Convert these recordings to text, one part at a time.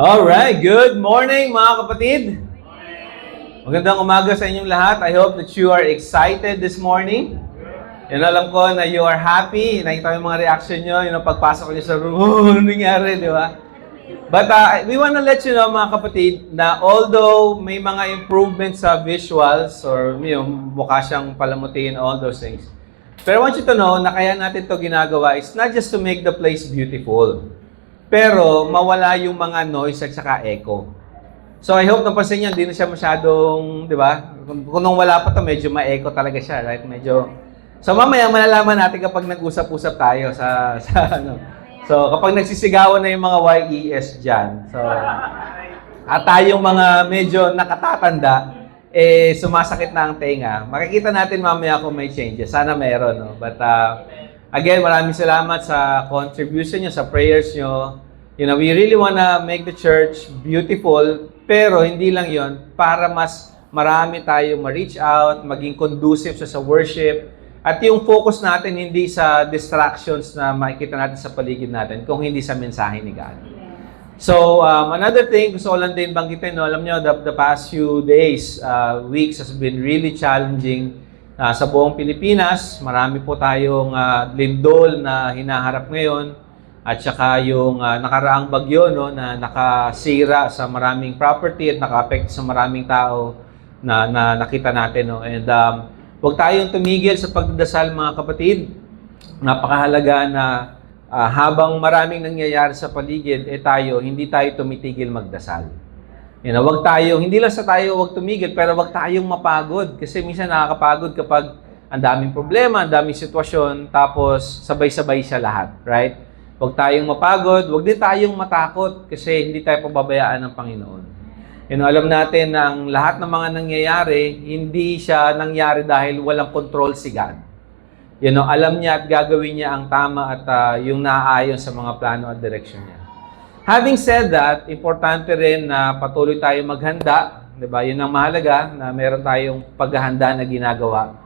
Alright, good morning mga kapatid. Magandang umaga sa inyong lahat. I hope that you are excited this morning. Yan, alam ko na you are happy. Nakita ko yung mga reaction nyo, pagpasok nyo sa room, ano nangyari, di ba? But we want to let you know mga kapatid na although may mga improvements sa visuals or mukha siyang palamutin, all those things. Pero I want you to know na kaya natin to ginagawa is not just to make the place beautiful. Pero mawala yung mga noise at saka echo. So I hope napansin niyo, hindi na siya masyadong, di ba? Kung nung wala pa to, medyo ma-echo talaga siya, right? Medyo. So mamaya malalaman natin kapag nag-usap-usap tayo sa ano. So kapag nagsisigawan na yung mga YES diyan. So at tayong mga medyo nakatatanda, sumasakit na ang tenga. Makikita natin mamaya kung may changes. Sana meron, no? But again, maraming salamat sa contribution nyo, sa prayers nyo. We really wanna make the church beautiful, pero hindi lang yon para mas marami tayo ma-reach out, maging conducive sa worship, at yung focus natin hindi sa distractions na makikita natin sa paligid natin, kung hindi sa mensahe ni God. So, another thing, gusto ko lang din banggitin, alam nyo, the past few days, weeks has been really challenging sa buong Pilipinas. Marami po tayong lindol na hinaharap ngayon at saka yung nakaraang bagyo na nakasira sa maraming property at naka-affect sa maraming tao na nakita natin. And huwag tayong tumigil sa pagdadasal mga kapatid. Napakahalaga na habang maraming nangyayari sa paligid, hindi tayo tumitigil magdasal. Wag tayo, hindi lang sa tayo wag tumigil, pero wag tayong mapagod. Kasi minsan nakakapagod kapag ang daming problema, ang daming sitwasyon, tapos sabay-sabay siya lahat, right? Wag tayong mapagod, wag din tayong matakot kasi hindi tayo pababayaan ng Panginoon. Alam natin na ang lahat ng mga nangyayari, hindi siya nangyari dahil walang control si God. Alam niya at gagawin niya ang tama at yung naaayon sa mga plano at direksyon niya. Having said that, importante rin na patuloy tayong maghanda. Diba? Yun ang mahalaga na meron tayong paghahanda na ginagawa.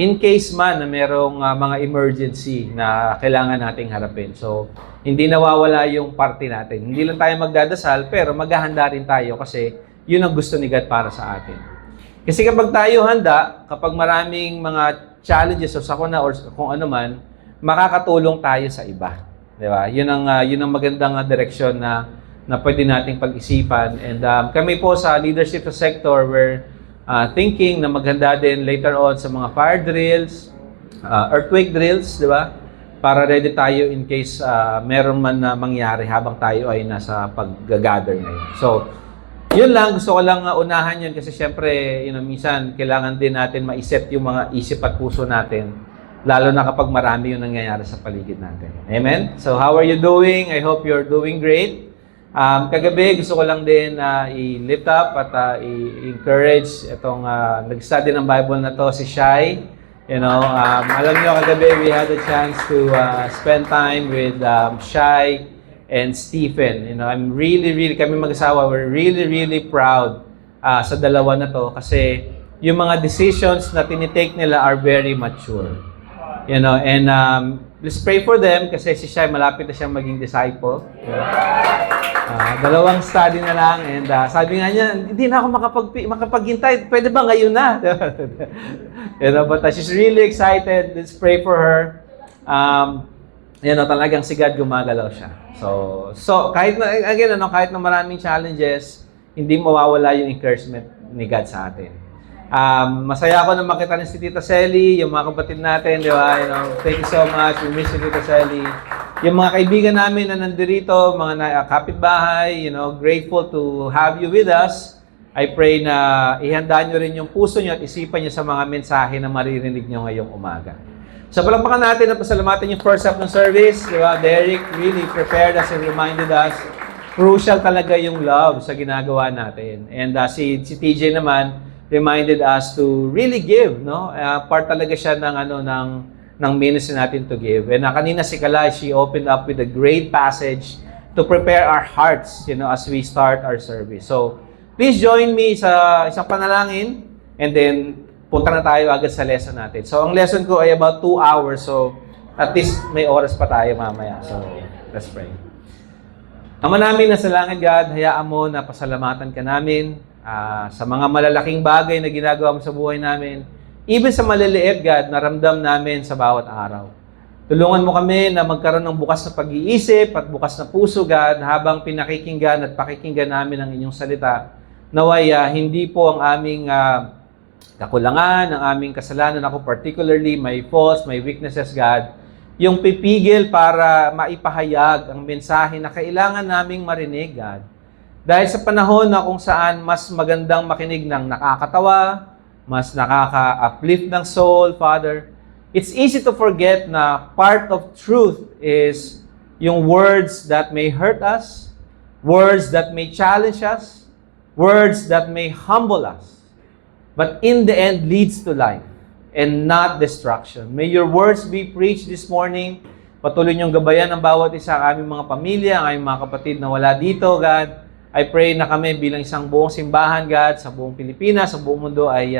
In case man na merong mga emergency na kailangan nating harapin. So, hindi nawawala yung parte natin. Hindi lang tayo magdadasal, pero maghahanda rin tayo kasi yun ang gusto ni God para sa atin. Kasi kapag tayo handa, kapag maraming mga challenges o sakuna or kung ano man, makakatulong tayo sa iba. Di ba? Yun ang magandang direksyon na pwede nating pag-isipan. And kami po sa leadership sa sector, we're thinking na maghanda din later on sa mga fire drills, earthquake drills, di ba? Para ready tayo in case meron man na mangyari habang tayo ay nasa pag-gather ngayon. So, yun lang, gusto ko lang unahan yun kasi syempre, minsan kailangan din natin ma-set yung mga isip at puso natin, lalo na kapag marami yung nangyayari sa paligid natin. Amen? So, how are you doing? I hope you're doing great. Kagabi, gusto ko lang din i-lift up at i-encourage itong nag-study ng Bible na to, si Shai. Alam niyo, kagabi, we had a chance to spend time with Shai and Stephen. I'm really, kami mag-asawa, we're really proud sa dalawa na to kasi yung mga decisions na tinitake nila are very mature. And let's pray for them kasi si Shai malapit na siyang maging disciple. Dalawang study na lang and sabi nga niya, hindi na ako makapaghintay. Pwede ba ngayon na? But she's really excited. Let's pray for her. Talagang si God gumagalaw siya. So kahit na again kahit na maraming challenges, hindi mawawala yung encouragement ni God sa atin. Masaya ako na makita rin si Tita Selly, yung mga kapatid natin, di ba? Thank you so much. We miss you, Tita Selly. Yung mga kaibigan namin na nandirito, mga kapitbahay, grateful to have you with us. I pray na ihanda nyo rin yung puso nyo at isipan nyo sa mga mensahe na maririnig nyo ngayong umaga. So, palakpakan natin at pasalamatan yung first half ng service. Di ba? Derek really prepared us and reminded us. Crucial talaga yung love sa ginagawa natin. And si TJ naman, reminded us to really give, part talaga siya ng ministry natin to give. And kanina si Kalay, she opened up with a great passage to prepare our hearts, as we start our service. So, please join me sa isang panalangin and then punta na tayo agad sa lesson natin. So, ang lesson ko ay about 2 hours. So, at least may oras pa tayo mamaya. So, Let's pray. Ama namin na sa langit, God, hayaan mo na pasalamatan ka namin sa mga malalaking bagay na ginagawa mo sa buhay namin. Even sa maliliit, God, naramdam namin sa bawat araw. Tulungan mo kami na magkaroon ng bukas na pag-iisip at bukas na puso, God, habang pinakikinggan at pakikinggan namin ang inyong salita. Naway, hindi po ang aming kakulangan, ang aming kasalanan, ako particularly, my faults, my weaknesses, God, yung pipigil para maipahayag ang mensahe na kailangan naming marinig, God. Dahil sa panahon na kung saan mas magandang makinig ng nakakatawa, mas nakaka-uplift ng soul, Father, it's easy to forget na part of truth is yung words that may hurt us, words that may challenge us, words that may humble us, but in the end leads to life and not destruction. May your words be preached this morning. Patuloy niyong gabayan ang bawat isa ang aming mga pamilya, ang aming mga kapatid na wala dito, God. I pray na kami bilang isang buong simbahan, God, sa buong Pilipinas, sa buong mundo ay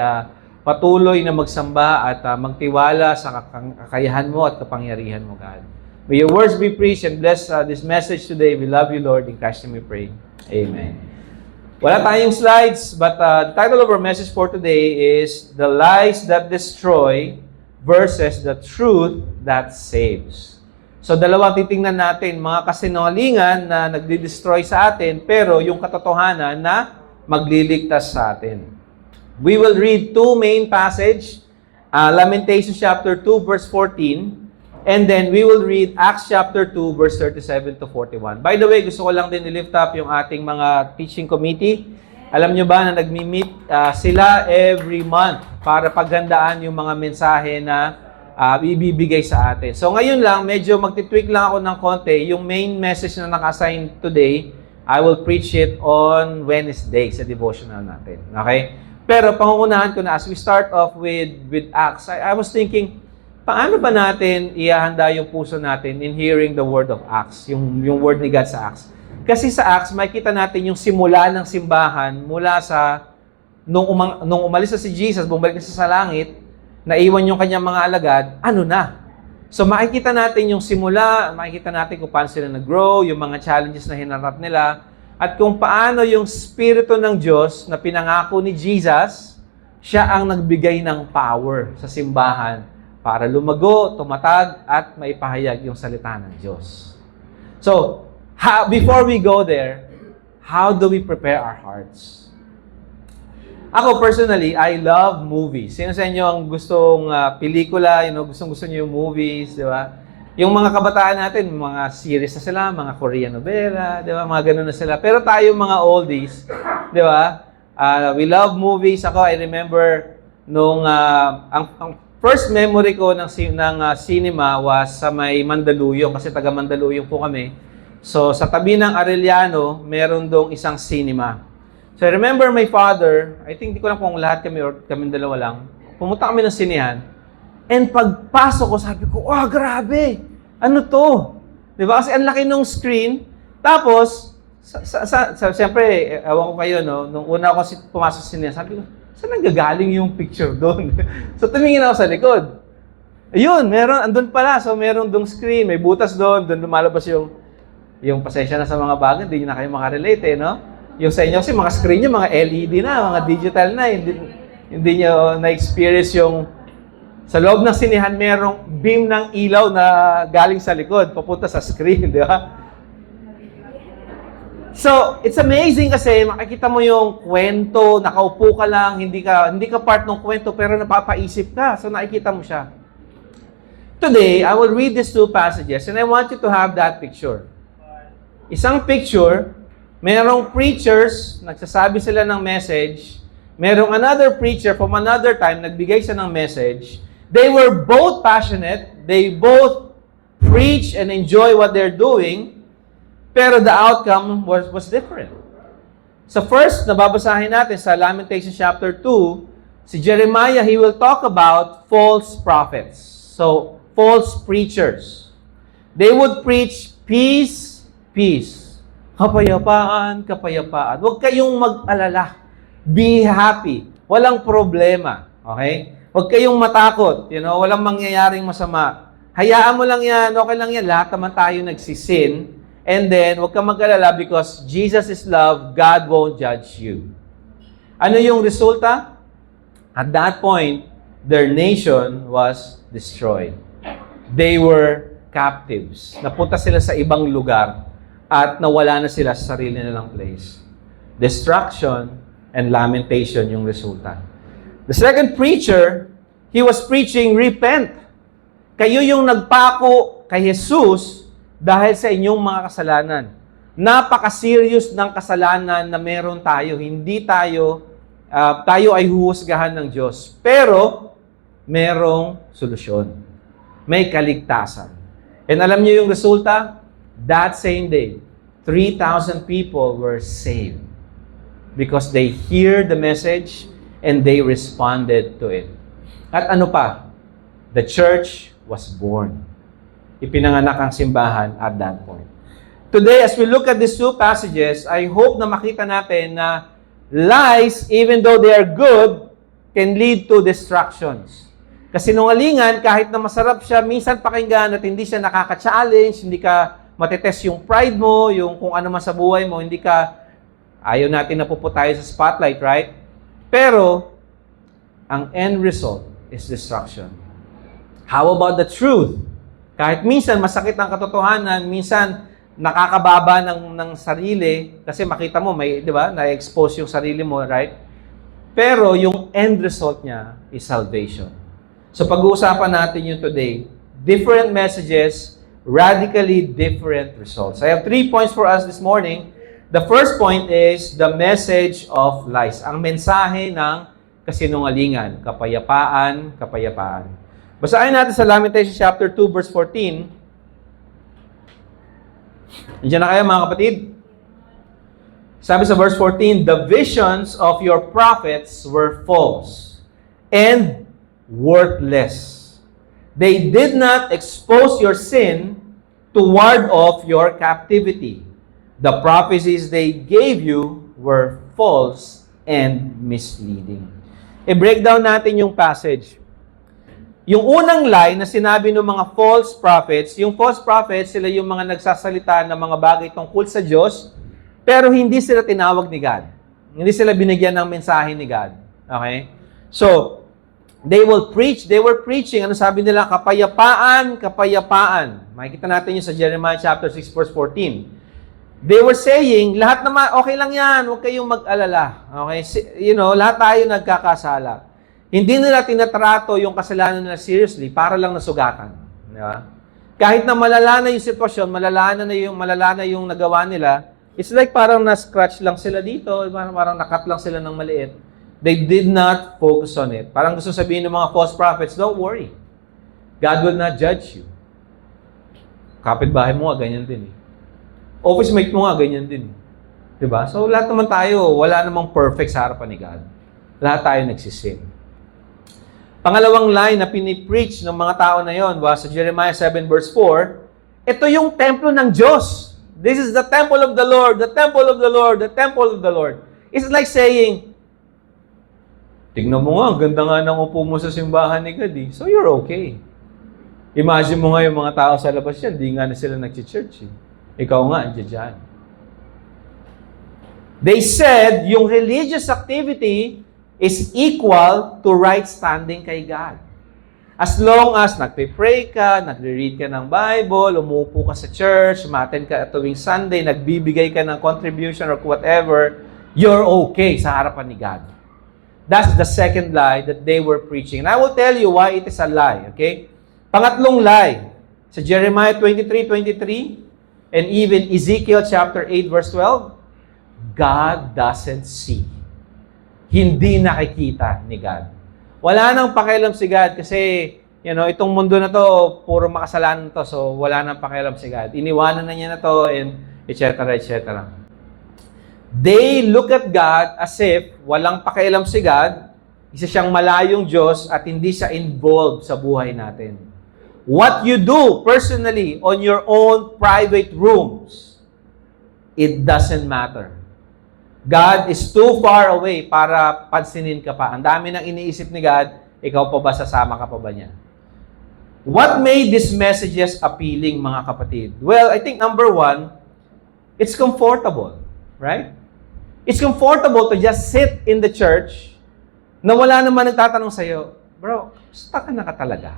patuloy na magsamba at magtiwala sa kakayahan mo at kapangyarihan mo, God. May your words be preached and bless this message today. We love you, Lord. In Christ's name we pray. Amen. Wala tayong slides, but the title of our message for today is The Lies That Destroy versus the Truth That Saves. So, dalawang titingnan natin, mga kasinungalingan na nagdi-destroy sa atin, pero yung katotohanan na magliligtas sa atin. We will read two main passage, Lamentations chapter 2, verse 14, and then we will read Acts chapter 2, verse 37 to 41. By the way, gusto ko lang din i-lift up yung ating mga teaching committee. Alam nyo ba na nagmi-meet sila every month para paghandaan yung mga mensahe na ibibigay sa atin. So ngayon lang, medyo magtitweak lang ako ng konti. Yung main message na naka-assign today, I will preach it on Wednesday sa devotional natin. Okay? Pero pangungunahan ko na, as we start off with Acts, I was thinking, paano ba natin ihahanda yung puso natin in hearing the word of Acts, yung word ni God sa Acts? Kasi sa Acts, makikita natin yung simula ng simbahan mula sa nung umalis na si Jesus, bumalik na siya sa langit, naiwan yung kanyang mga alagad, ano na? So makikita natin yung simula, makikita natin kung paano sila nag-grow, yung mga challenges na hinarap nila, at kung paano yung Espiritu ng Diyos na pinangako ni Jesus, siya ang nagbigay ng power sa simbahan para lumago, tumatag, at maipahayag yung salita ng Diyos. So, before we go there, how do we prepare our hearts? Ako personally, I love movies. Sino sa inyo ang gustong pelikula, gustong-gusto niyo yung movies, di ba? Yung mga kabataan natin, mga series na sila, mga Korean novela, di ba? Mga ganun na sila. Pero tayo mga oldies, di ba? We love movies. Ako, I remember nung ang first memory ko ng cinema was sa may Mandaluyong, kasi taga Mandaluyong po kami. So, sa tabi ng Arellano, meron dong isang cinema. So, I remember my father, I think di ko lang kung lahat kami or kami dalawa lang, pumunta kami ng sinehan, and pagpasok ko, sabi ko, oh, grabe! Ano to? Di ba? Kasi ang laki ng screen. Tapos, siyempre, ewan ko kayo, no? Nung una ako pumasok sa sinehan, sabi ko, saan nanggagaling yung picture doon? So, tumingin ako sa likod. Ayun, andun pala. So, meron dong screen, may butas doon lumalabas yung pasensya na sa mga bagay, hindi nyo na kayo makarelate, no? Yung sa inyo kasi mga screen nyo, mga LED na, mga digital na, hindi nyo na-experience yung sa loob ng sinehan, merong beam ng ilaw na galing sa likod, papunta sa screen, di ba? So, it's amazing kasi makikita mo yung kwento, nakaupo ka lang, hindi ka part ng kwento, pero napapaisip ka, so nakikita mo siya. Today, I will read these two passages and I want you to have that picture. Isang picture, merong preachers, nagsasabi sila ng message. Merong another preacher from another time, nagbigay siya ng message. They were both passionate. They both preach and enjoy what they're doing. Pero the outcome was different. So first, nababasahin natin sa Lamentations chapter 2, si Jeremiah, he will talk about false prophets. So, false preachers. They would preach peace, peace. Kapayapaan, kapayapaan. Huwag kayong mag-alala. Be happy. Walang problema. Okay? Huwag kayong matakot. Walang mangyayaring masama. Hayaan mo lang yan, okay lang yan. Lahat naman tayo nagsisin. And then, huwag kang mag-alala because Jesus is love, God won't judge you. Ano yung resulta? At that point, their nation was destroyed. They were captives. Napunta sila sa ibang lugar at nawala na sila sa sarili nilang place. Destruction and lamentation yung resulta. The second preacher, he was preaching, repent. Kayo yung nagpako kay Jesus dahil sa inyong mga kasalanan. Napaka-serious ng kasalanan na meron tayo. Hindi tayo ay huhusgahan ng Diyos. Pero, merong solusyon. May kaligtasan. And alam niyo yung resulta? That same day, 3,000 people were saved. Because they hear the message and they responded to it. At ano pa? The church was born. Ipinanganak ang simbahan at that point. Today, as we look at these two passages, I hope na makita natin na lies, even though they are good, can lead to distractions. Kasinungalingan, kahit na masarap siya, minsan pakinggan at hindi siya nakaka-challenge, hindi ka matetest yung pride mo, yung kung ano man sa buhay mo, hindi ka, ayaw natin na pupo tayo sa spotlight, right? Pero, ang end result is destruction. How about the truth? Kahit minsan masakit ang katotohanan, minsan nakakababa ng sarili kasi makita mo may, 'di ba, na-expose yung sarili mo, right? Pero yung end result niya is salvation. So pag-uusapan natin yun today, different messages, radically different results. I have 3 points for us this morning. The first point is the message of lies. Ang mensahe ng kasinungalingan, kapayapaan, kapayapaan. Basahin natin sa Lamentations chapter 2 verse 14. Nandiyan na kayo mga kapatid? Sabi sa verse 14, the visions of your prophets were false and worthless. They did not expose your sin to ward off your captivity. The prophecies they gave you were false and misleading. I-break down natin yung passage. Yung unang lie na sinabi ng mga false prophets, yung false prophets, sila yung mga nagsasalita ng mga bagay tungkol sa Diyos, pero hindi sila tinawag ni God. Hindi sila binigyan ng mensahe ni God. Okay? So, they were preaching, ano sabi nila? Kapayapaan, kapayapaan. Makikita natin yun sa Jeremiah chapter 6 verse 14. They were saying, lahat naman, okay lang yan, huwag kayong mag-alala. Okay? Lahat tayo nagkakasala. Hindi nila tinatrato yung kasalanan nila seriously para lang nasugatan. Di ba? Kahit na malala na yung sitwasyon, malala na yung nagawa nila, it's like parang na-scratch lang sila dito, parang nakat lang sila ng maliit. They did not focus on it. Parang gusto sabihin ng mga false prophets, don't worry. God will not judge you. Kapitbahay mo nga, ganyan din. Office mate mo nga, ganyan din. Diba? So lahat naman tayo, wala namang perfect sa harapan ni God. Lahat tayo nagsisin. Pangalawang line na pinipreach ng mga tao na yon was sa Jeremiah 7 verse 4, ito yung templo ng Diyos. This is the temple of the Lord, the temple of the Lord, the temple of the Lord. It's like saying, tignan mo nga, ganda nga ng upo mo sa simbahan ni God. So you're okay. Imagine mo nga yung mga tao sa labas yan, di nga na sila nag-church. Ikaw nga, andyan dyan. They said, yung religious activity is equal to right standing kay God. As long as nagpe-pray ka, nagre-read ka ng Bible, umupo ka sa church, umattend ka tuwing Sunday, nagbibigay ka ng contribution or whatever, you're okay sa harapan ni God. That's the second lie that they were preaching. And I will tell you why it is a lie, okay? Pangatlong lie, sa Jeremiah 23:23 and even Ezekiel chapter 8 verse 12, God doesn't see. Hindi nakikita ni God. Wala nang pakialam si God kasi, itong mundo na to, puro makasalanan to, so wala nang pakialam si God. Iniwanan na niya na to, and etc., etc. They look at God as if walang pakialam si God, isa siyang malayong Diyos at hindi siya involved sa buhay natin. What you do personally on your own private rooms, it doesn't matter. God is too far away para pansinin ka pa. Ang dami nang iniisip ni God, ikaw pa ba, sasama ka pa ba niya? What made these messages appealing, mga kapatid? Well, I think number one, it's comfortable, right? It's comfortable to just sit in the church na wala naman nagtatanong sa'yo, bro, stuck ka na ka talaga.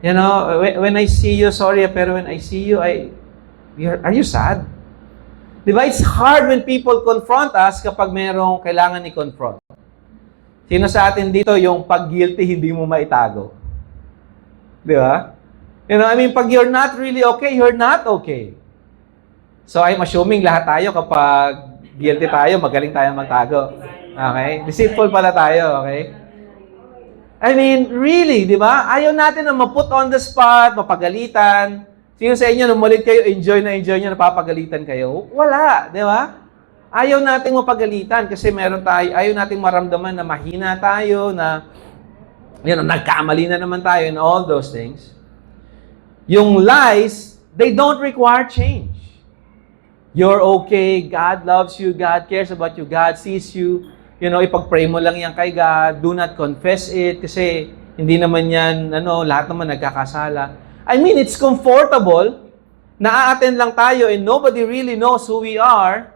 You know, when I see you, sorry, pero when I see you, are you sad? Diba? It's hard when people confront us kapag merong kailangan i-confront. Sino sa atin dito yung pag-guilty hindi mo maitago? Di ba? You know, I mean, pag you're not really okay, you're not okay. So I'm assuming lahat tayo kapag guilty tayo, magaling tayo magtago. Okay? Deceitful pala tayo, okay? I mean, really, di ba? Ayaw natin na ma-put on the spot, mapagalitan. Sino sa inyo, nung malit kayo, enjoy nyo, napapagalitan kayo? Wala, di ba? Ayaw nating mapagalitan kasi ayaw nating maramdaman na mahina tayo, na nagkamali na naman tayo and all those things. Yung lies, they don't require change. You're okay, God loves you, God cares about you, God sees you. You know, ipag-pray mo lang yan kay God, do not confess it kasi hindi naman yan, lahat naman nagkakasala. I mean, it's comfortable na a-attend lang tayo and nobody really knows who we are.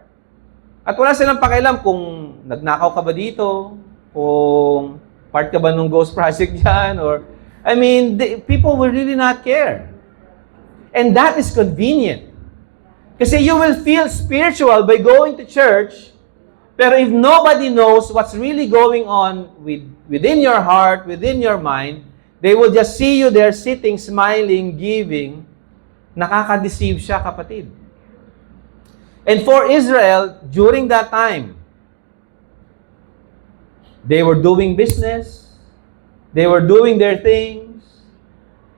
At wala silang pakialam kung nagnakaw ka ba dito, kung part ka ba nung ghost project dyan, or, I mean, people will really not care. And that is convenient. Kasi you will feel spiritual by going to church, pero if nobody knows what's really going on within your heart, within your mind, they will just see you there sitting, smiling, giving. Nakaka-deceive siya, kapatid. And for Israel, during that time, they were doing business, they were doing their things,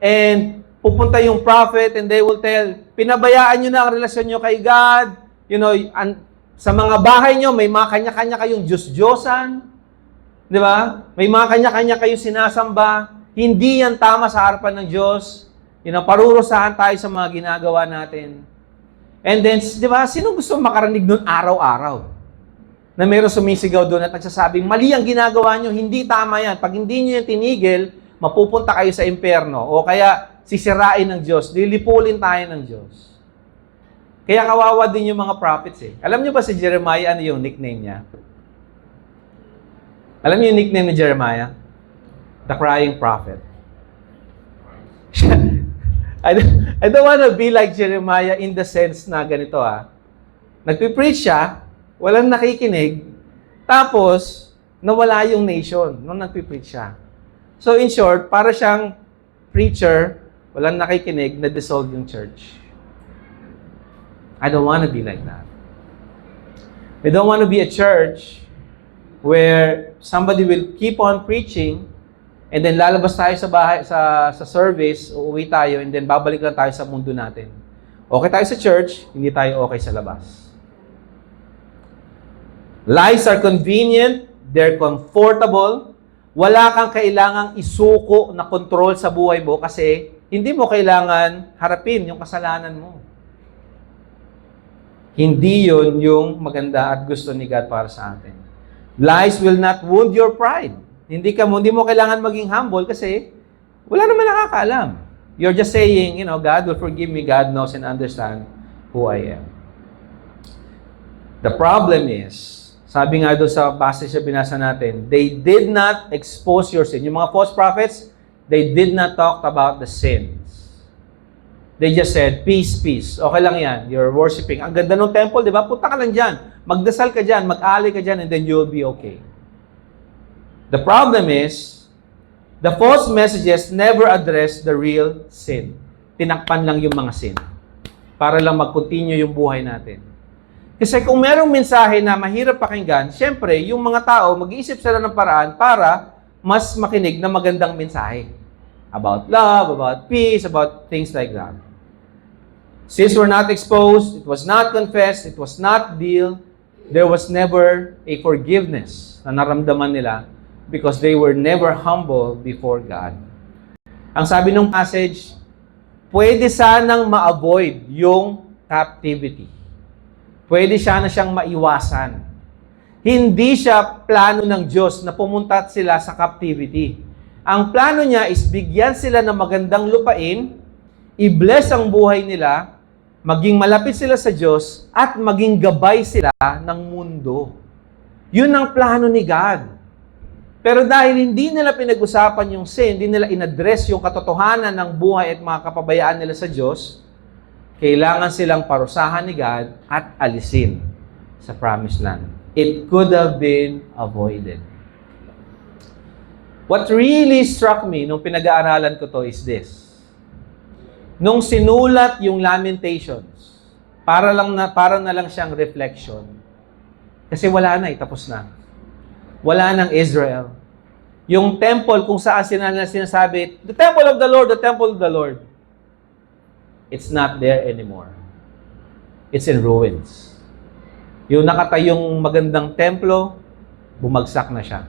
and pupunta yung prophet and they will tell, pinabayaan nyo na ang relasyon nyo kay God, you know, sa mga bahay nyo, may mga kanya-kanya kayong Diyos-Diyosan, di ba? May mga kanya-kanya kayong sinasamba, hindi yan tama sa harapan ng Diyos, you know, parurusahan tayo sa mga ginagawa natin. And then, di ba, sino gusto makarinig doon araw-araw? Na mayroong sumisigaw doon at nagsasabing, mali ang ginagawa nyo, hindi tama yan. Pag hindi nyo yung tinigil, mapupunta kayo sa impyerno. O kaya, sisirain ng Diyos, lilipulin tayo ng Diyos. Kaya kawawa din yung mga prophets eh. Alam nyo ba si Jeremiah, ano yung nickname niya? Alam nyo yung nickname ni Jeremiah? The Crying Prophet. I don't want to be like Jeremiah in the sense na ganito Nagpipreach siya, walang nakikinig, tapos nawala yung nation nung nagpipreach siya. So in short, para siyang preacher, walang nakikinig, na-dissolve yung church. I don't want to be like that. I don't want to be a church where somebody will keep on preaching and then lalabas tayo sa bahay, sa service, uuwi tayo, and then babalik lang tayo sa mundo natin. Okay tayo sa church, hindi tayo okay sa labas. Lies are convenient, they're comfortable, wala kang kailangang isuko na control sa buhay mo kasi hindi mo kailangan harapin yung kasalanan mo. Hindi yun yung maganda at gusto ni God para sa atin. Lies will not wound your pride. Hindi mo kailangan maging humble kasi wala naman nakakaalam. You're just saying, God will forgive me, God knows and understand who I am. The problem is, sabi nga doon sa passage na binasa natin, they did not expose your sin. Yung mga false prophets, they did not talk about the sins. They just said, peace, peace. Okay lang yan. You're worshiping. Ang ganda ng temple, di ba? Punta ka lang dyan. Magdasal ka dyan, mag-alay ka dyan, and then you'll be okay. The problem is, the false messages never address the real sin. Tinakpan lang yung mga sin. Para lang mag-continue yung buhay natin. Kasi kung merong mensahe na mahirap pakinggan, syempre, yung mga tao, mag-iisip sila ng paraan para mas makinig na magandang mensahe. About love, about peace, about things like that. Since we're not exposed, it was not confessed, it was not dealt, there was never a forgiveness na naramdaman nila because they were never humble before God. Ang sabi ng passage, pwede sanang ma-avoid yung captivity. Pwede sana siyang maiwasan. Hindi siya plano ng Diyos na pumunta sila sa captivity. Ang plano niya is bigyan sila ng magandang lupain, i-bless ang buhay nila, maging malapit sila sa Diyos, at maging gabay sila ng mundo. Yun ang plano ni God. Pero dahil hindi nila pinag-usapan yung sin, hindi nila inaddress yung katotohanan ng buhay at mga kapabayaan nila sa Diyos, kailangan silang parusahan ni God at alisin sa Promised Land. It could have been avoided. What really struck me nung pinag-aaralan ko to is this. Nung sinulat yung Lamentations, para na lang siyang reflection. Kasi wala na, tapos na. Wala nang Israel. Yung temple kung saan sinasabi, the temple of the Lord, the temple of the Lord. It's not there anymore. It's in ruins. Yung nakatayong magandang templo, bumagsak na siya.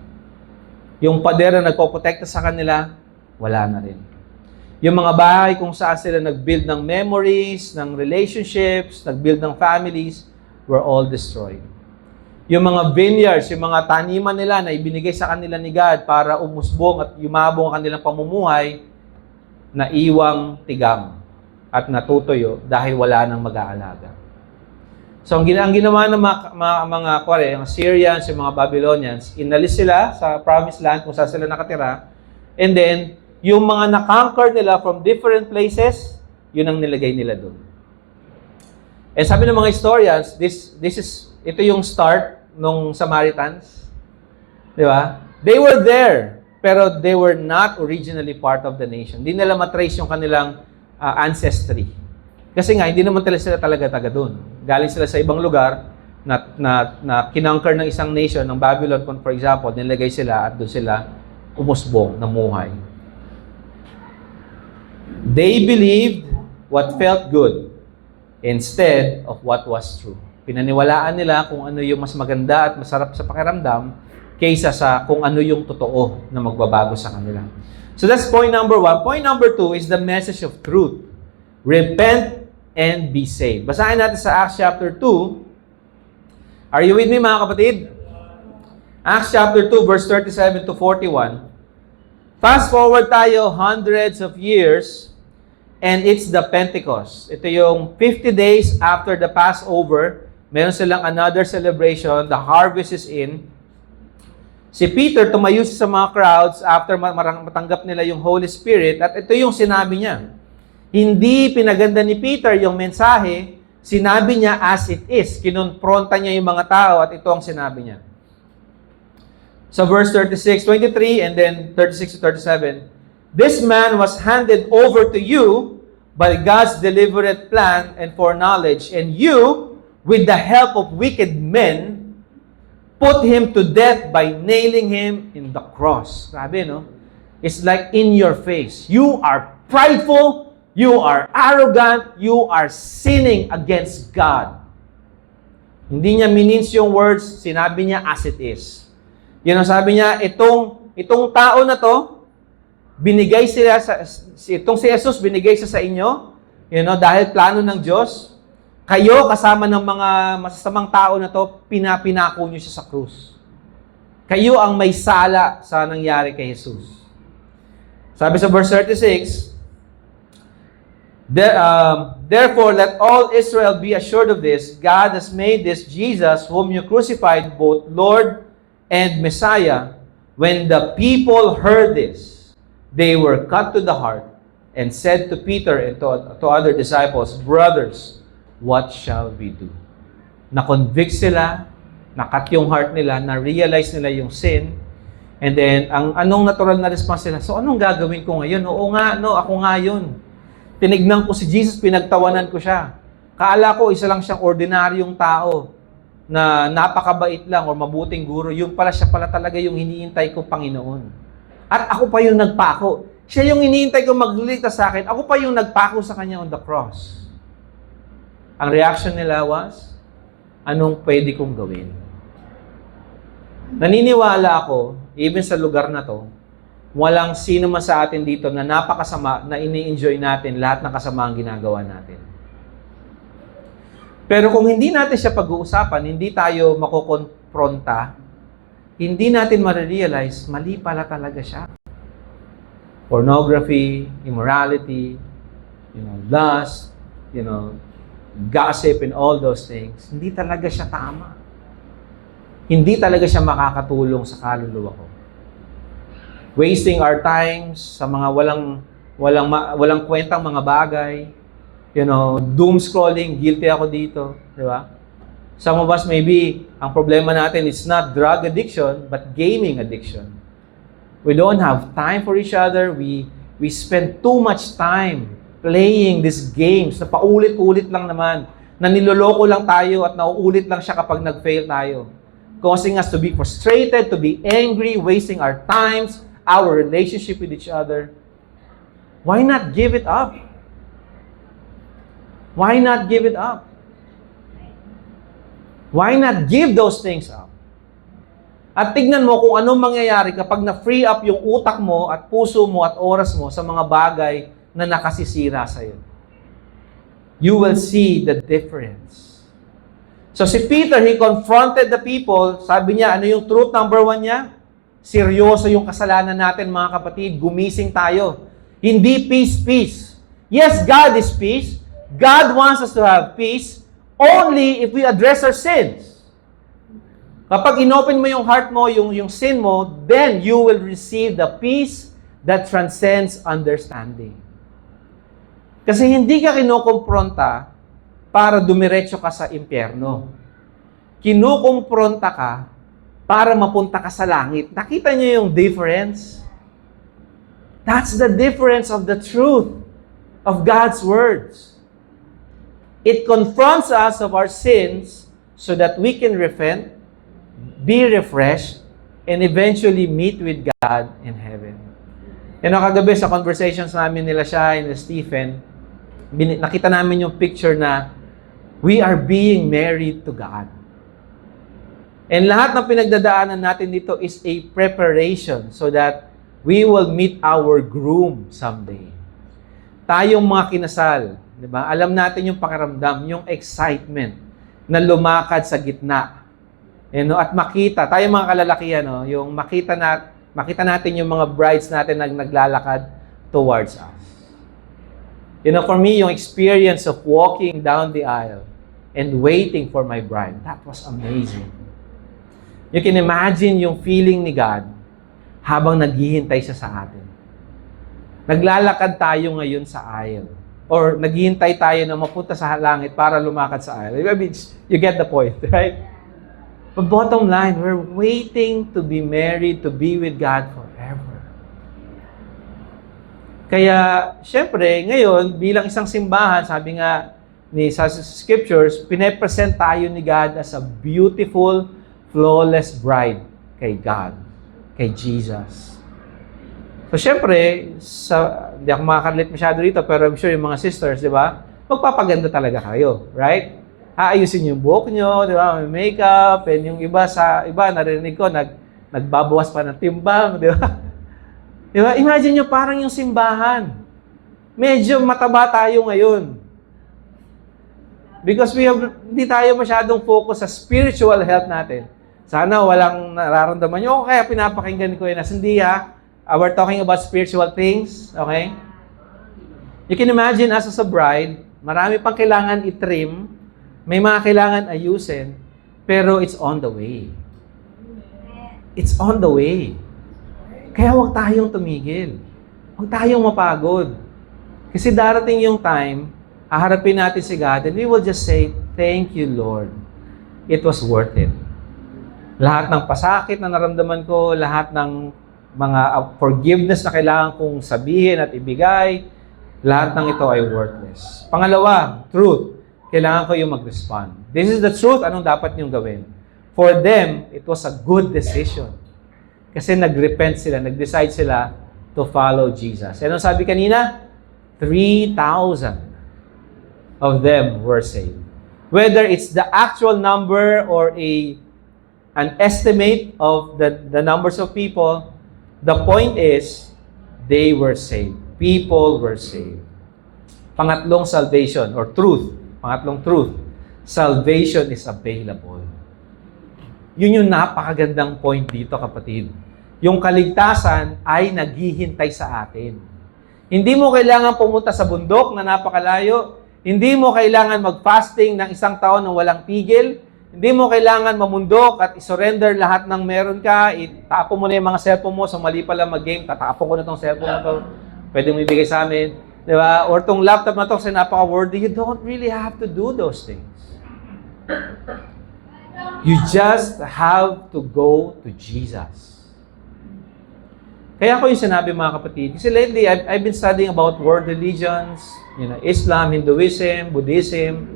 Yung pader na nagpoprotekta sa kanila, wala na rin. Yung mga bahay kung saan sila nag-build ng memories, ng relationships, nag-build ng families, were all destroyed. Yung mga vineyards, yung mga taniman nila na ibinigay sa kanila ni God para umusbong at yumabong ang kanilang pamumuhay, na iwang tigam at natutuyo dahil wala nang mag-aalaga. So, ang ginawa ng mga yung Syrians, yung mga Babylonians, inalis sila sa Promised Land kung saan sila nakatira. And then, yung mga na-conquer nila from different places, yun ang nilagay nila doon. And sabi ng mga historians, ito yung start ng Samaritans. Di ba? They were there, pero they were not originally part of the nation. Hindi nila matrace yung kanilang ancestry. Kasi nga, hindi naman sila talaga taga doon. Galing sila sa ibang lugar na kinangker ng isang nation, ng Babylon, for example, nilagay sila at doon sila umusbong, namuhay. They believed what felt good instead of what was true. Pinaniwalaan nila kung ano yung mas maganda at masarap sa pakiramdam kaysa sa kung ano yung totoo na magbabago sa kanila. So that's point number 1. Point number 2 is the message of truth. Repent and be saved. Basahin natin sa Acts chapter 2. Are you with me, mga kapatid? Acts chapter 2, verse 37 to 41. Fast forward tayo hundreds of years, and it's the Pentecost. Ito yung 50 days after the Passover. Meron silang another celebration. The harvest is in. Si Peter tumayo sa mga crowds after matanggap nila yung Holy Spirit, at ito yung sinabi niya. Hindi pinaganda ni Peter yung mensahe, sinabi niya as it is. Kinonfronta niya yung mga tao at ito ang sinabi niya. So verse 36, 23, and then 36 to 37. This man was handed over to you by God's deliberate plan and foreknowledge, and you, with the help of wicked men, put him to death by nailing him in the cross. Grabe, no? It's like in your face. You are prideful, you are arrogant, you are sinning against God. Hindi niya minins yung words, sinabi niya as it is. Yun ang sabi niya, itong tao na to, binigay sila itong si Jesus binigay sa inyo, dahil plano ng Diyos. Kayo, kasama ng mga masasamang tao na to, pinako niyo siya sa krus. Kayo ang may sala sa nangyari kay Jesus. Sabi sa verse 36, Therefore, let all Israel be assured of this, God has made this Jesus, whom you crucified, both Lord and Messiah. When the people heard this, they were cut to the heart and said to Peter and to other disciples, Brothers, what shall we do? Na-convict sila, nakat yung heart nila, na-realize nila yung sin, and then, anong natural na response nila? So, anong gagawin ko ngayon? Oo nga, ako nga yun. Tinignan ko si Jesus, pinagtawanan ko siya. Kaala ko, isa lang siyang ordinaryong tao na napakabait lang o mabuting guro. Yung pala siya pala talaga yung hiniintay ko, Panginoon. At ako pa yung nagpako. Siya yung hiniintay ko magliligtas sa akin. Ako pa yung nagpako sa kanya on the cross. Ang reaction nila was, anong pwede kong gawin? Naniniwala ako, even sa lugar na to, walang sino man sa atin dito na napakasama na ini-enjoy natin lahat ng kasama ang ginagawa natin. Pero kung hindi natin siya pag-uusapan, hindi tayo makukonfronta, hindi natin ma-realize, mali pala talaga siya. pornography, immorality, lust, gossip, and all those things, hindi talaga siya tama. Hindi talaga siya makakatulong sa kaluluwa ko. Wasting our times sa mga walang kwentang mga bagay, doom scrolling, guilty ako dito, di ba? Some of us maybe, ang problema natin is not drug addiction, but gaming addiction. We don't have time for each other. We spend too much time playing these games na paulit-ulit lang naman, na niloloko lang tayo at nauulit lang siya kapag nag-fail tayo. Causing us to be frustrated, to be angry, wasting our times, our relationship with each other. Why not give it up? Why not give it up? Why not give those things up? At tignan mo kung anong mangyayari kapag na-free up yung utak mo at puso mo at oras mo sa mga bagay na nakasisira sa'yo. You will see the difference. So si Peter, he confronted the people. Sabi niya, ano yung truth number 1 niya? Seryoso yung kasalanan natin, mga kapatid. Gumising tayo. Hindi peace, peace. Yes, God is peace. God wants us to have peace only if we address our sins. Kapag inopen mo yung heart mo, yung sin mo, then you will receive the peace that transcends understanding. Kasi hindi ka kinukumpronta para dumiretso ka sa impyerno. Kinukumpronta ka para mapunta ka sa langit. Nakita niyo yung difference? That's the difference of the truth of God's words. It confronts us of our sins so that we can repent, be refreshed, and eventually meet with God in heaven. Kagabi sa conversations namin nila siya and Stephen, nakita namin yung picture na we are being married to God. And lahat ng pinagdadaanan natin dito is a preparation so that we will meet our groom someday. Tayong mga kinasal, di ba? Alam natin yung pakiramdam, yung excitement na lumakad sa gitna. At makita, tayo mga kalalakihan, yung makita natin yung mga brides natin na naglalakad towards us. For me, yung experience of walking down the aisle and waiting for my bride, that was amazing. You can imagine yung feeling ni God habang naghihintay siya sa atin. Naglalakad tayo ngayon sa aisle. Or naghihintay tayo na mapunta sa langit para lumakad sa aisle. I mean, you get the point, right? But bottom line, we're waiting to be married, to be with God forever. Kaya, syempre, ngayon, bilang isang simbahan, sabi nga sa scriptures, pinepresent tayo ni God as a beautiful, flawless bride kay God, kay Jesus. So, syempre, hindi ako makakalit masyado dito, pero I'm sure yung mga sisters, di ba? Magpapaganda talaga kayo, right? Aayusin yung buhok nyo, di ba? May makeup, and yung iba, narinig ko, nagbabawas pa ng timbang, di ba? Di ba? Imagine nyo, parang yung simbahan. Medyo mataba tayo ngayon. Because hindi tayo masyadong focus sa spiritual health natin. Sana walang nararamdaman nyo, kaya pinapakinggan ko yun. Hindi we're talking about spiritual things, okay? You can imagine us as a bride, marami pang kailangan i-trim, may mga kailangan ayusin, pero it's on the way. It's on the way. Kaya huwag tayong tumigil. Huwag tayong mapagod. Kasi darating yung time, haharapin natin si God, and we will just say, "Thank you, Lord. It was worth it." Lahat ng pasakit na naramdaman ko, lahat ng mga forgiveness na kailangan kong sabihin at ibigay, lahat ng ito ay worthless. Pangalawa, truth. Kailangan ko yung mag-respond. This is the truth. Anong dapat niyong gawin? For them, it was a good decision. Kasi nag-repent sila, nag-decide sila to follow Jesus. Ano sabi kanina? 3,000 of them were saved. Whether it's the actual number or an estimate of the numbers of people, the point is, they were saved. People were saved. Pangatlong salvation or truth. Pangatlong truth. Salvation is available. Yun yung napakagandang point dito, kapatid. Yung kaligtasan ay naghihintay sa atin. Hindi mo kailangan pumunta sa bundok na napakalayo. Hindi mo kailangan mag-fasting ng 1 taon na walang tigil. Hindi mo kailangan mamundok at isurrender lahat ng meron ka. Itapon mo na yung mga cellphone mo. So mali pala mag-game. Tatapon ko na itong cellphone na ito. Pwede mo ibigay sa amin. Di ba? Or itong laptop na ito kasi napaka-worthy. You don't really have to do those things. You just have to go to Jesus. Kaya ko yung sinabi mga kapatid, kasi lately I've been studying about world religions, Islam, Hinduism, Buddhism,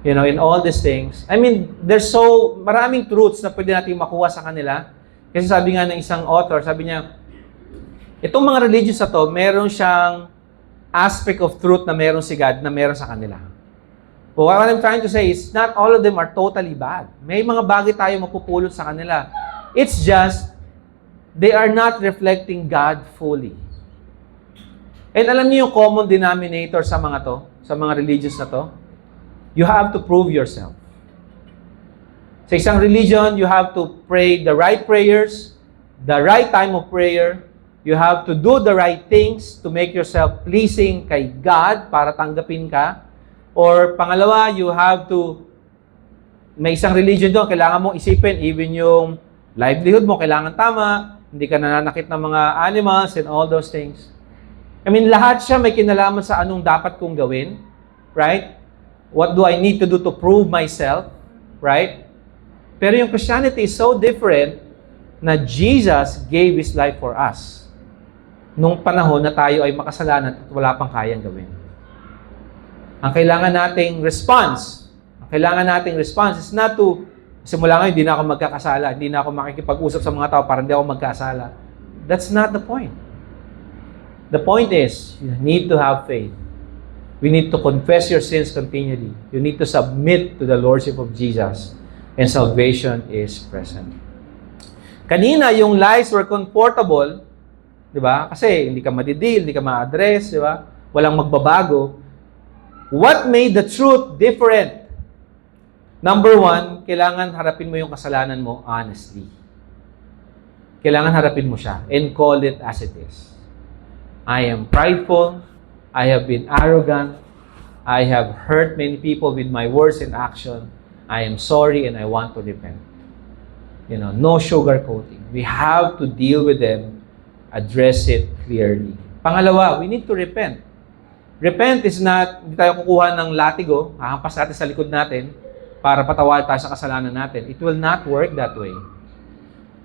in all these things. I mean, there's so maraming truths na pwede natin makuha sa kanila. Kasi sabi nga ng isang author, sabi niya, itong mga religions na to, meron siyang aspect of truth na meron si God na meron sa kanila. But what I'm trying to say is, not all of them are totally bad. May mga bagay tayo mapupulot sa kanila. It's just, they are not reflecting God fully. And alam niyo yung common denominator sa mga to, sa mga religions na to? You have to prove yourself. Sa isang religion, you have to pray the right prayers, the right time of prayer. You have to do the right things to make yourself pleasing kay God para tanggapin ka. Or pangalawa, you have to, may isang religion doon, kailangan mong isipin, even yung livelihood mo, kailangan tama, hindi ka nananakit ng mga animals and all those things. I mean, lahat siya may kinalaman sa anong dapat kong gawin, right? What do I need to do to prove myself, right? Pero yung Christianity is so different na Jesus gave His life for us nung panahon na tayo ay makasalanan at wala pang kayang gawin. Ang kailangan nating response is not to, simula ngayon, hindi na ako magkakasala, hindi na ako makikipag-usap sa mga tao para hindi ako magkasala. That's not the point. The point is, you need to have faith. We need to confess your sins continually. You need to submit to the Lordship of Jesus. And salvation is present. Kanina, yung lies were comfortable, di ba? Kasi hindi ka madidil, hindi ka ma-address, di ba? Walang magbabago. What made the truth different? Number one, kailangan harapin mo yung kasalanan mo honestly. Kailangan harapin mo siya and call it as it is. I am prideful. I have been arrogant. I have hurt many people with my words and action. I am sorry and I want to repent. No sugarcoating. We have to deal with them, address it clearly. Pangalawa, we need to repent. Repent is not, hindi tayo kukuha ng latigo, hahampas natin sa likod natin para patawad tayo sa kasalanan natin. It will not work that way.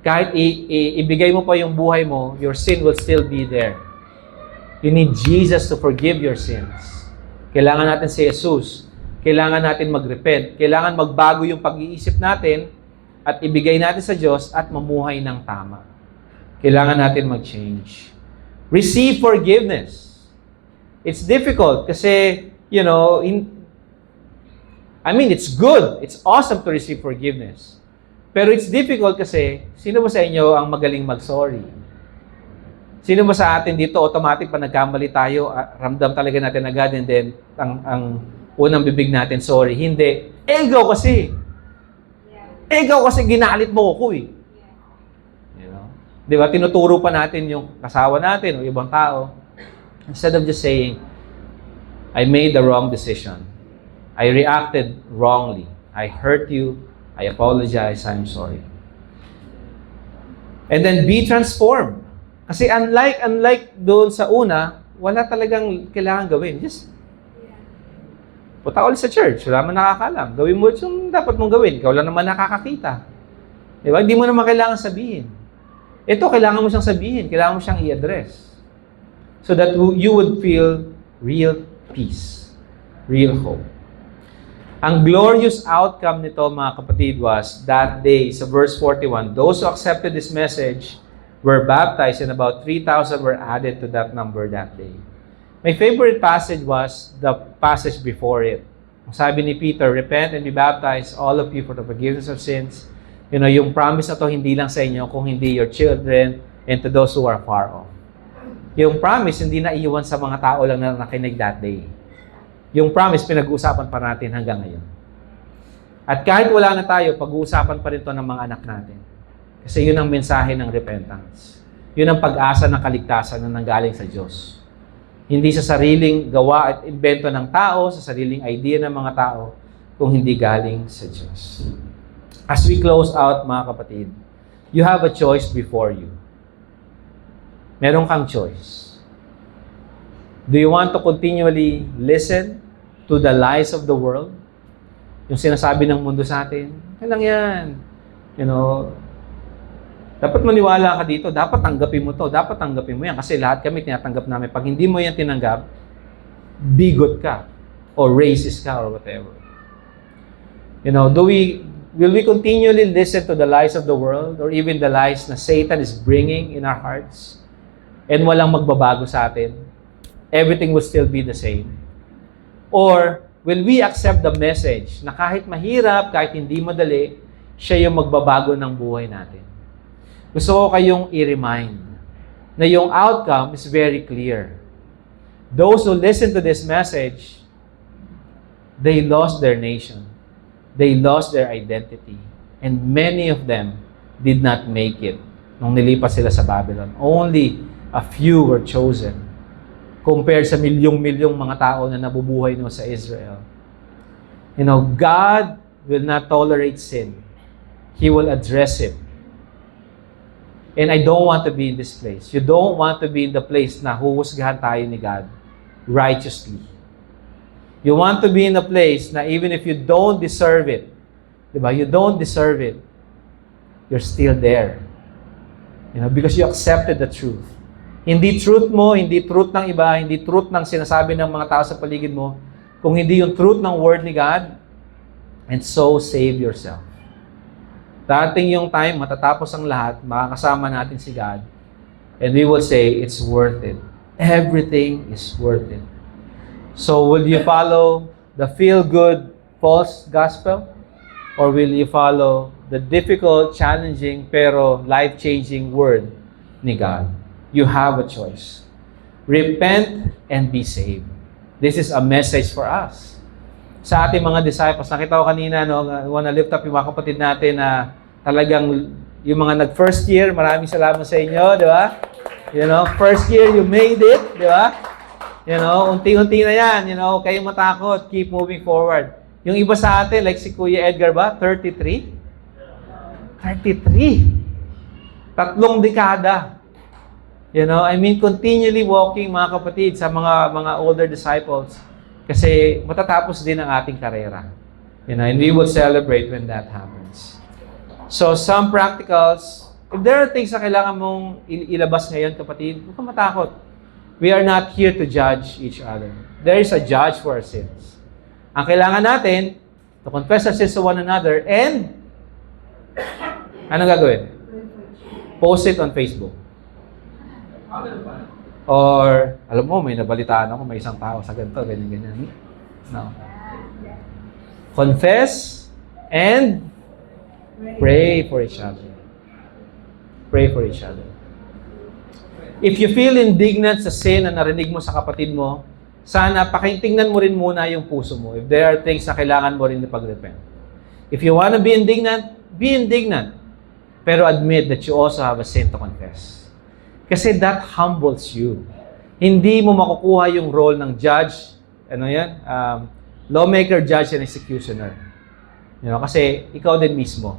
Kahit ibigay mo pa yung buhay mo, your sin will still be there. You need Jesus to forgive your sins. Kailangan natin si Jesus. Kailangan natin mag-repent. Kailangan magbago yung pag-iisip natin at ibigay natin sa Diyos at mamuhay ng tama. Kailangan natin mag-change. Receive forgiveness. It's difficult kasi, it's good. It's awesome to receive forgiveness. Pero it's difficult kasi, sino ba sa inyo ang magaling mag-sorry? Sino ba sa atin dito, automatic pa nagkamali tayo, ramdam talaga natin agad, and then, ang unang bibig natin, sorry. Hindi. Ikaw kasi. Ikaw kasi ginalit mo ko eh. Di ba? Tinuturo pa natin yung kasawa natin o ibang tao. Instead of just saying, I made the wrong decision. I reacted wrongly. I hurt you. I apologize. I'm sorry. And then be transformed. Kasi unlike doon sa una, wala talagang kailangan gawin. Just punta ulit sa church. Wala man nakakalam. Gawin mo yung dapat mong gawin. Ikaw lang naman nakakakita. Diba? Hindi mo naman kailangan sabihin. Ito, kailangan mo siyang sabihin. Kailangan mo siyang i-address. So that you would feel real peace, real hope. Ang glorious outcome nito, mga kapatid, was that day, sa verse 41, those who accepted this message were baptized and about 3,000 were added to that number that day. My favorite passage was the passage before it. Sabi ni Peter, repent and be baptized, all of you, for the forgiveness of sins. Yung promise na to, hindi lang sa inyo, kung hindi your children and to those who are far off. Yung promise, hindi na iiwan sa mga tao lang na nakinig that day. Yung promise, pinag-uusapan pa natin hanggang ngayon. At kahit wala na tayo, pag-uusapan pa rin to ng mga anak natin. Kasi yun ang mensahe ng repentance. Yun ang pag-asa ng kaligtasan na nanggaling sa Diyos. Hindi sa sariling gawa at invento ng tao, sa sariling idea ng mga tao, kung hindi galing sa Diyos. As we close out, mga kapatid, you have a choice before you. Meron kang choice. Do you want to continually listen to the lies of the world? Yung sinasabi ng mundo sa atin, lang yan. Dapat maniwala ka dito, dapat tanggapin mo to, dapat tanggapin mo yan. Kasi lahat kami tinatanggap namin. Pag hindi mo yan tinanggap, bigot ka, or racist ka, or whatever. Will we continually listen to the lies of the world, or even the lies na Satan is bringing in our hearts, and walang magbabago sa atin? Everything will still be the same. Or, will we accept the message na kahit mahirap, kahit hindi madali, siya yung magbabago ng buhay natin? Gusto ko kayong i-remind na yung outcome is very clear. Those who listen to this message, they lost their nation. They lost their identity. And many of them did not make it nung nilipat sila sa Babylon. Only a few were chosen compared sa milyong-milyong mga tao na nabubuhay no sa Israel. God will not tolerate sin. He will address it. And I don't want to be in this place. You don't want to be in the place na huhusgahan tayo ni God righteously. You want to be in a place na even if you don't deserve it, diba? You don't deserve it, you're still there. Because you accepted the truth. Hindi truth mo, hindi truth ng iba, hindi truth ng sinasabi ng mga tao sa paligid mo, kung hindi yung truth ng Word ni God, and so save yourself. Darating yung time, matatapos ang lahat, makakasama natin si God, and we will say, it's worth it. Everything is worth it. So, will you follow the feel-good false gospel? Or will you follow the difficult, challenging, pero life-changing word ni God? You have a choice. Repent and be saved. This is a message for us. Sa ating mga disciples, nakita ko kanina, I want to lift up yung mga kapatid natin na talagang yung mga nag-first year, maraming salamat sa inyo, di ba? First year, you made it, di ba? Unti-unti na yan, kayong matakot, keep moving forward. Yung iba sa atin, like si Kuya Edgar ba, 33? 33. 3 dekada. Continually walking, mga kapatid, sa mga older disciples, kasi matatapos din ang ating karera. And we will celebrate when that happens. So, some practicals, if there are things na kailangan mong ilabas ngayon, kapatid, huwag kang matakot. We are not here to judge each other. There is a judge for our sins. Ang kailangan natin, to confess our sins to one another, and, anong gagawin? Post it on Facebook. Or, alam mo, may nabalitaan ako, may isang tao sa ganito, ganyan. No. Confess and pray for each other. Pray for each other. If you feel indignant sa sin na narinig mo sa kapatid mo, sana pakitingnan mo rin muna yung puso mo. If there are things na kailangan mo rin ipag-repent. If you want to be indignant, be indignant. Pero admit that you also have a sin to confess. Kasi that humbles you. Hindi mo makukuha yung role ng judge, lawmaker, judge, and executioner. Kasi ikaw din mismo,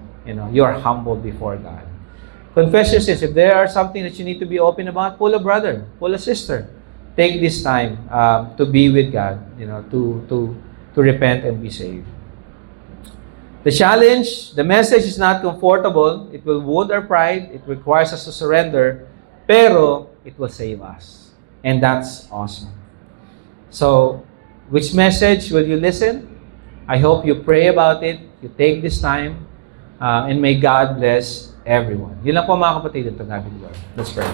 you are humbled before God. Confess your sins. If there are something that you need to be open about, pull a brother, pull a sister. Take this time to be with God, to repent and be saved. The challenge, the message is not comfortable. It will wound our pride. It requires us to surrender. Pero it will save us. And that's awesome. So, which message will you listen? I hope you pray about it. You take this time. And may God bless everyone. Yun lang po mga kapatid. Ito gabi ni Lord. Let's pray.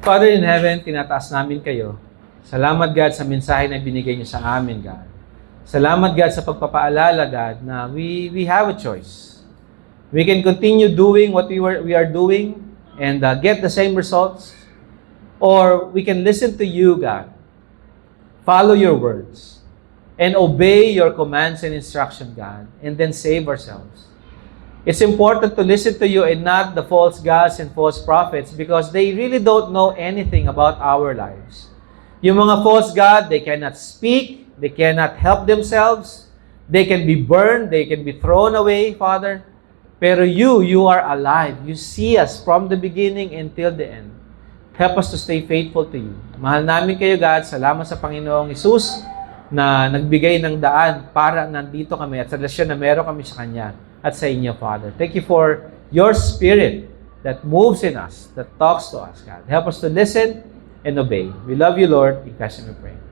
Father in heaven, tinataas namin kayo. Salamat God sa mensahe na binigay niyo sa amin, God. Salamat God sa pagpapaalala, God, na we have a choice. We can continue doing what we are doing and get the same results, or we can listen to you, God. Follow your words and obey your commands and instruction, God, and then save ourselves. It's important to listen to you and not the false gods and false prophets because they really don't know anything about our lives. Yung mga false god, they cannot speak, they cannot help themselves, they can be burned, they can be thrown away, Father. Pero you are alive. You see us from the beginning until the end. Help us to stay faithful to you. Mahal namin kayo, God. Salamat sa Panginoong Hesus na nagbigay ng daan para nandito kami at sa relasyon na meron kami sa Kanya at sa inyo, Father. Thank you for your Spirit that moves in us, that talks to us, God. Help us to listen and obey. We love you, Lord. In Christ we pray.